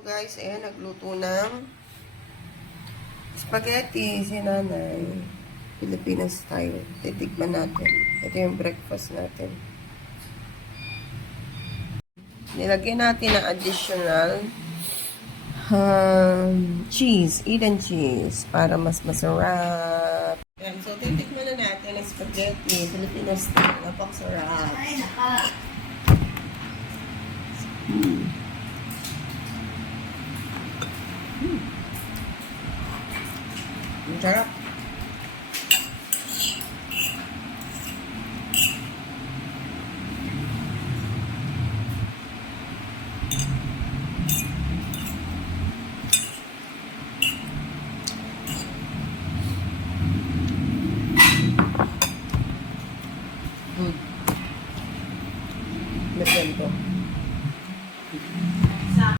guys, ayan, nagluto ng spaghetti si nanay. Filipino style. Titikman natin. Ito yung breakfast natin. Nilagyan natin ng additional cheese, Eden cheese, para mas masarap. Ayan, so titikman na natin ang spaghetti, Filipino style. Napakasarap. Ay, naka. Ang sarap.